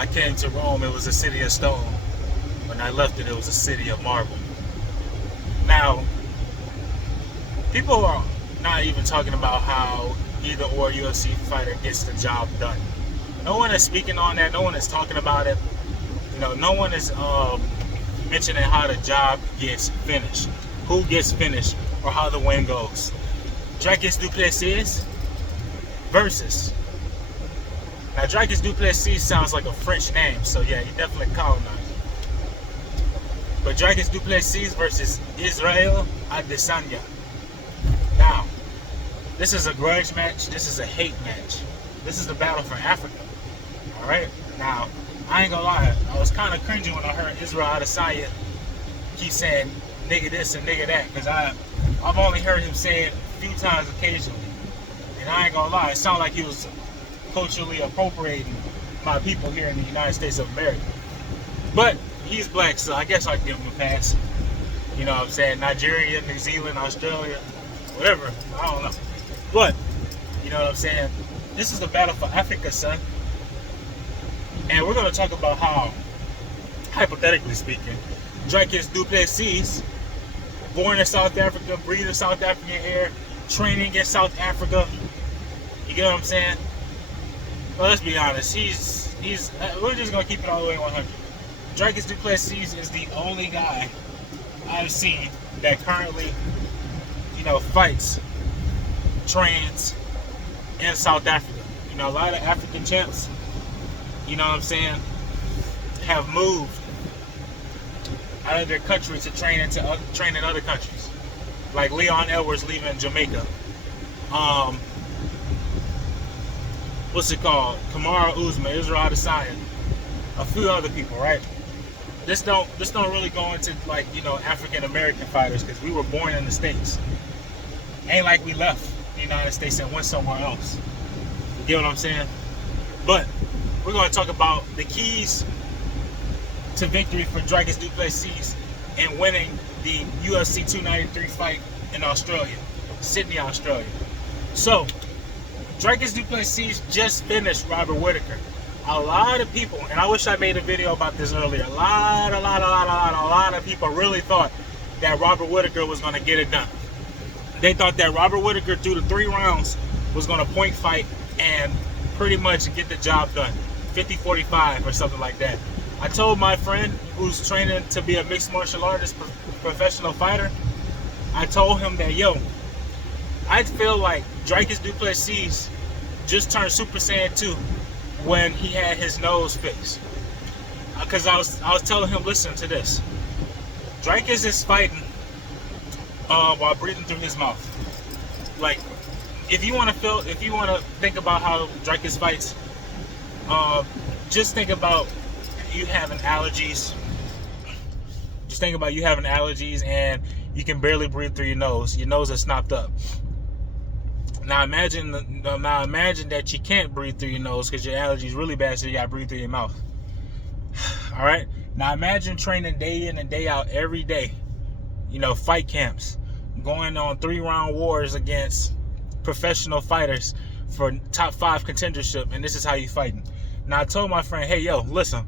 I came to Rome, it was a city of stone. When I left it, it was a city of marble. Now, people are not even talking about how either or UFC fighter gets the job done. No one is speaking on that. No one is talking about it. No one is mentioning how the job gets finished, who gets finished, or how the win goes. Dricus du Plessis versus. Now, Dricus du Plessis sounds like a French name, so yeah, he definitely colonized. But Dricus du Plessis versus Israel Adesanya. Now, this is a grudge match. This is a hate match. This is the battle for Africa. Alright? Now, I ain't gonna lie. I was kind of cringing when I heard Israel Adesanya keep saying nigga this and nigga that. Because I've only heard him say it a few times occasionally. And I ain't gonna lie. It sounded like he was culturally appropriating my people here in the United States of America. But he's black, so I guess I'll give him a pass. You know what I'm saying? Nigeria, New Zealand, Australia, whatever. I don't know. But, you know what I'm saying? This is the battle for Africa, son. And we're going to talk about how, hypothetically speaking, Dricus du Plessis, born in South Africa, breathing South African air, training in South Africa. You get what I'm saying? Well, let's be honest. We're just going to keep it all the way 100. Dricus du Plessis is the only guy I've seen that currently, fights, trains in South Africa. A lot of African champs, you know what I'm saying, have moved out of their country to train in other countries. Like Leon Edwards leaving Jamaica. What's it called? Kamaru Usman, Israel Adesanya, a few other people, right? This don't really go into African American fighters because we were born in the States. Ain't like we left the United States and went somewhere else. You get what I'm saying? But we're going to talk about the keys to victory for Dricus du Plessis in winning the UFC 293 fight in Australia, Sydney, Australia. So, Dricus du Plessis just finished Robert Whittaker. A lot of people, and I wish I made a video about this earlier, a lot of people really thought that Robert Whittaker was going to get it done. They thought that Robert Whittaker through the 3 rounds was going to point fight and pretty much get the job done. 50-45 or something like that. I told my friend who's training to be a mixed martial artist, professional fighter, I told him that, I feel like Dricus du Plessis just turned Super Saiyan 2 when he had his nose fixed. Because I was telling him, listen to this. Dricus is fighting while breathing through his mouth. Like, if you want to think about how Dricus fights, just think about you having allergies. Just think about you having allergies and you can barely breathe through your nose. Your nose is stopped up. Now imagine that you can't breathe through your nose because your allergy is really bad, so you gotta breathe through your mouth. All right. Now imagine training day in and day out every day. Fight camps, going on 3-round wars against professional fighters for top 5 contendership, and this is how you fighting. Now I told my friend, hey, listen.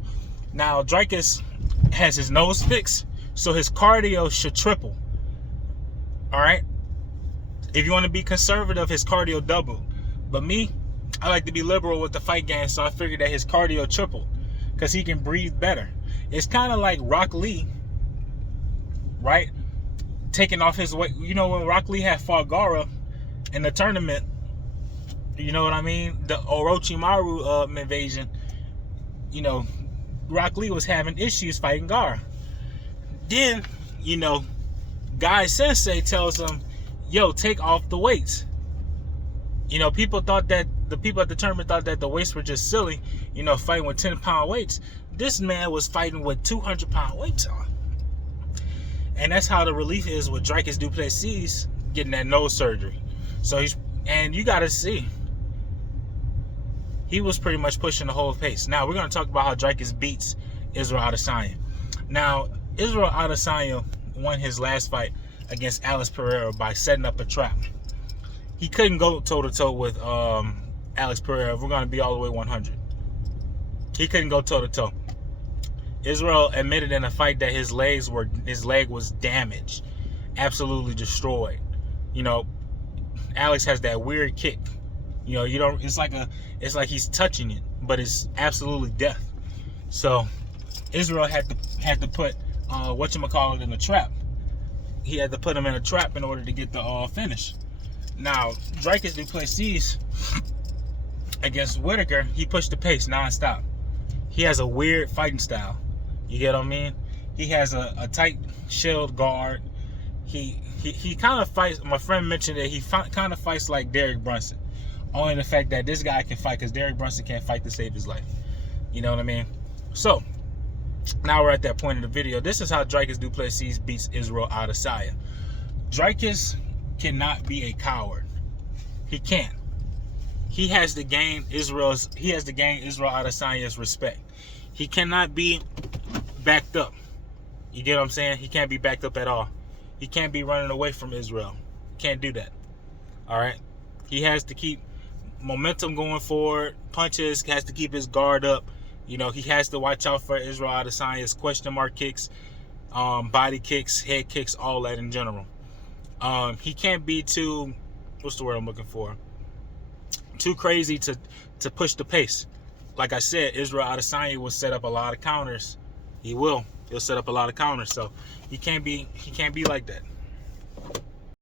Now Dricus has his nose fixed, so his cardio should triple. All right. If you want to be conservative, his cardio doubled. But me, I like to be liberal with the fight game, so I figured that his cardio tripled because he can breathe better. It's kind of like Rock Lee, right? Taking off his weight. When Rock Lee had fought Gara in the tournament, you know what I mean? The Orochimaru invasion, Rock Lee was having issues fighting Gara. Then, Guy Sensei tells him, take off the weights. People thought that the people at the tournament thought that the weights were just silly, fighting with 10-pound weights. This man was fighting with 200-pound weights on. And that's how the relief is with Dricus du Plessis getting that nose surgery. So you got to see, he was pretty much pushing the whole pace. Now we're going to talk about how Dricus beats Israel Adesanya. Now, Israel Adesanya won his last fight against Alex Pereira by setting up a trap. He couldn't go toe-to-toe with Alex Pereira. We're going to be all the way 100. He couldn't go toe to toe. Israel admitted in a fight that his leg was damaged, absolutely destroyed. You know, Alex has that weird kick. You know, you don't. It's like he's touching it, but it's absolutely death. So Israel had to put whatchamacallit in a trap. He had to put him in a trap in order to get the finish. Now, Dricus du Plessis against Whitaker, he pushed the pace nonstop. He has a weird fighting style. You get what I mean? He has a tight shield guard. He kind of fights. My friend mentioned that he kind of fights like Derek Brunson. Only the fact that this guy can fight, because Derek Brunson can't fight to save his life. You know what I mean? So now we're at that point in the video. This is how Dricus du Plessis beats Israel Adesanya. Dricus cannot be a coward. He can't. He has to gain Israel Adesanya's respect. He cannot be backed up. You get what I'm saying? He can't be backed up at all. He can't be running away from Israel. Can't do that. All right? He has to keep momentum going forward. Punches, has to keep his guard up. You know, he has to watch out for Israel Adesanya's question mark kicks, body kicks, head kicks, all that in general. He can't be too, what's the word I'm looking for? Too crazy to push the pace. Like I said, Israel Adesanya will set up a lot of counters. He will. He'll set up a lot of counters. So he can't be like that.